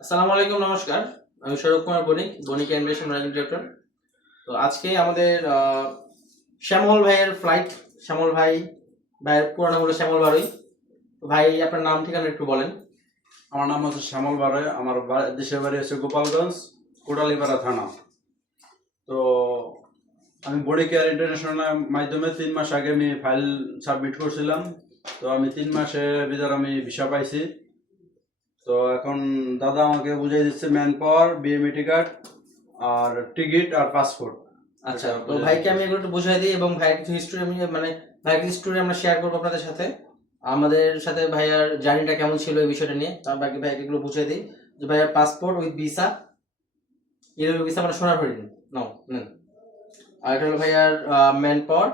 আসসালামু আলাইকুম, নমস্কার। আমি Sourav Kumar Banik Banik animation managing director. তো আজকে আমাদের শ্যামল ভাইয়ের ফ্লাইট শ্যামল ভাই, ভাইয়ের পুরো নাম হলো শ্যামল বারুই। ভাই, আপনার নাম, ঠিকানা একটু বলেন। আমার নাম হচ্ছে শ্যামল বারে আমার দেশের বাড়ি হচ্ছে গোপালগঞ্জ, কোটালিপাড়া থানা। তো আমি বডি কেয়ার ইন্টারন্যাশনাল মাধ্যমে তিন মাস আগে আমি ফাইল সাবমিট করছিলাম। তো আমি তিন মাসের ভিতর আমি ভিসা পাইছি। তো এখন দাদা আমাকে বুঝিয়ে দিচ্ছে ম্যান পাওয়ার বিএমইটি কার্ড আর টিকিট আর পাসপোর্ট। আচ্ছা তো ভাইকে আমি এগুলো একটু বুঝাই দিই এবং ভাইয়ের কিছু হিস্টোরি আমি মানে ভাইয়ের কিছু হিস্টোরি আমরা শেয়ার করব আপনাদের সাথে। আমাদের সাথে ভাইয়ার জার্নিটা কেমন ছিল এই বিষয়টা নিয়ে তার বাকি ভাইকে এগুলো বুঝিয়ে দিই। যে ভাইয়ার passport with visa euro visa মানে সোনার হরিণ নাও নেন। আর এটা হলো ভাইয়ার ম্যান পাওয়ার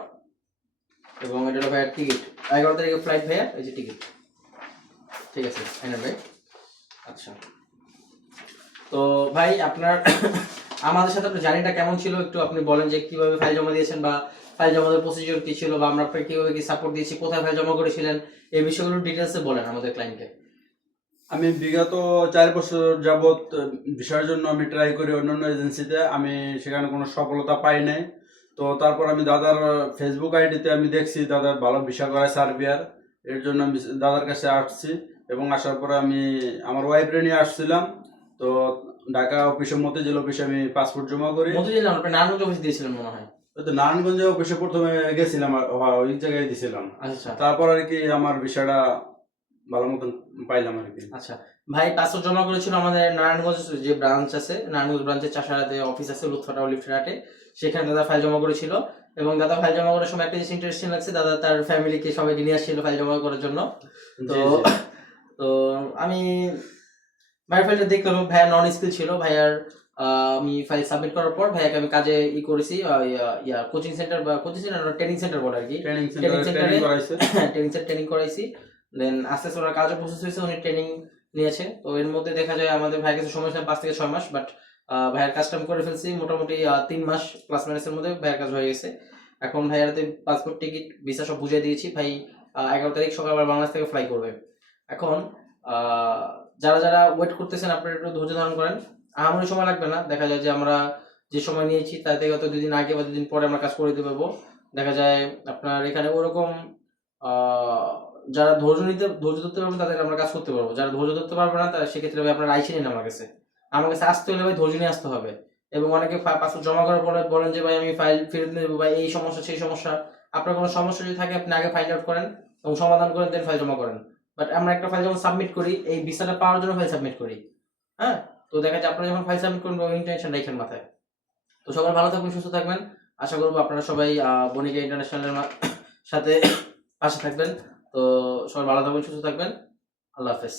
এবং এটা হলো ভাইয়ার টিকিট এগারো তারিখে ফ্লাইট ভাইয়ার এই যে টিকিট ঠিক আছে ফাইনাল ভাই আচ্ছা। তো ভাই, আপনার আমাদের সাথে আপনার জার্নিটা কেমন ছিল? একটু আপনি বলেন যে কীভাবে ফাইল জমা দিয়েছেন বা ফাইল জমা দেওয়ার প্রসিজিওর কি ছিল বা আমরা আপনাকে কীভাবে কি সাপোর্ট দিয়েছি, কোথায় ফাইল জমা করেছিলেন? এই বিষয়গুলো ডিটেলসে বলেন আমাদের ক্লায়েন্টকে আমি বিগত চার বছর যাবৎ ভিসার জন্য আমি ট্রাই করি অন্যান্য এজেন্সিতে আমি সেখানে কোনো সফলতা পাই নাই। তো তারপর আমি দাদার ফেসবুক আইডিতে আমি দেখছি, দাদার ভালো ভিসা করে সার্বিয়ার এর জন্য আমি দাদার কাছে আসছি। এবং আসার পরে আমি আমার ওয়াইফরে নিয়ে আসছিলাম। তো ঢাকা অফিসের মতিঝিল অফিসে আমি পাসপোর্ট জমা করি মধুজিল আপনি নারায়ণগঞ্জ অফিস দিয়েছিলেন মনে হয়? তো নারায়ণগঞ্জে অফিসে প্রথমে গেছিলাম ওই জায়গায় দিছিলাম। আচ্ছা। তারপর আর কি আমার ভিসাটা ভালো মতন পাইলাম আর কি। আচ্ছা। ভাই পাসপোর্ট জমা করেছিল আমাদের নারায়ণগঞ্জ যে ব্রাঞ্চ আছে নারায়ণগঞ্জ ব্রাঞ্চের চাষারাতে অফিস আছে লুৎফাটা লিফটহাটে সেখানে দাদা ফাইল জমা করেছিল। এবং দাদা ফাইল জমা করার সময় একটা জিনিস ইন্টারেস্টিং লাগছে দাদা তার ফ্যামিলিকে সবাইকে নিয়ে আসছিল ফাইল জমা করার জন্য। তো। তো আমি ভাইয়ের ফাইলটা দেখলাম ভাইয়া নন স্কিল ছিল ভাইয়ার আমি ফাইল সাবমিট করার পর ভাইয়াকে আমি কাজে ই করেছি ইয়া- কোচিং সেন্টার বা কোচিং সেন্টার ট্রেনিং সেন্টার বলে আর কি। ট্রেনিং সেন্টারে ট্রেনিং সেন্টার ট্রেনিং করাইছি। দেন আস্তে আস্তে ওনার কাজও প্রসেস হয়েছে উনি ট্রেনিং নিয়েছে। তো এর মধ্যে দেখা যায় আমাদের ভাইয়ের কাছে সময় ছিল পাঁচ থেকে ছয় মাস বাট ভাইয়ের কাজটা আমি করে ফেলছি মোটামুটি তিন মাস প্লাস মাইনাসের মধ্যে ভাইয়ের কাজ হয়ে গেছে। এখন ভাইয়ের হাতে পাসপোর্ট টিকিট ভিসা সব বুঝিয়ে দিয়েছি। ভাই এগারো তারিখ সকালবেলা বাংলাদেশ থেকে ফ্লাই করবে। এখন যারা যারা ওয়েট করতেছেন, আপনারা একটু ধৈর্য ধারণ করেন। আমারও সময় লাগবে না। দেখা যায় যে আমরা যে সময় নিয়েছি, তার থেকে হয়তো দুদিন আগে বা দুদিন পরে আমরা কাজ করে দিতে পারব। দেখা যায় আপনার এখানে ওরকম যারা ধৈর্য নিতে, ধৈর্য ধরতে পারবে তাদের আমরা কাজ করতে পারব। যারা ধৈর্য ধরতে পারবে না, তারা সেক্ষেত্রে ভাই আপনারা আইসে নিন আমার কাছে। আমার কাছে আসতে হলে ভাই ধৈর্য নিয়ে আসতে হবে। এবং অনেকে পাসপোর্ট জমা করার পরে বলেন যে, ভাই, আমি ফাইল ফেরত দেবো ভাই, এই সমস্যা, সেই সমস্যা। আপনার কোনো সমস্যা যদি থাকে, আপনি আগে ফাইন্ড আউট করেন এবং সমাধান করেন দেন ফাইল জমা করেন। বাট আমরা একটা ফাইল যখন সাবমিট করি, এই ভিসাটা পাওয়ার জন্য ফাইল সাবমিট করি। হ্যাঁ? তো দেখা যাচ্ছে আপনারা যখন ফাইল সাবমিট করবেন ওই টেনশন রাখেন মাথায়। তো সবাই ভালো থাকবেন, সুস্থ থাকবেন। আশা করব আপনারা সবাই বণিকা ইন্টারন্যাশনালের সাথে পাশে থাকবেন। তো সবাই ভালো থাকবেন, সুস্থ থাকবেন। আল্লাহ হাফেজ।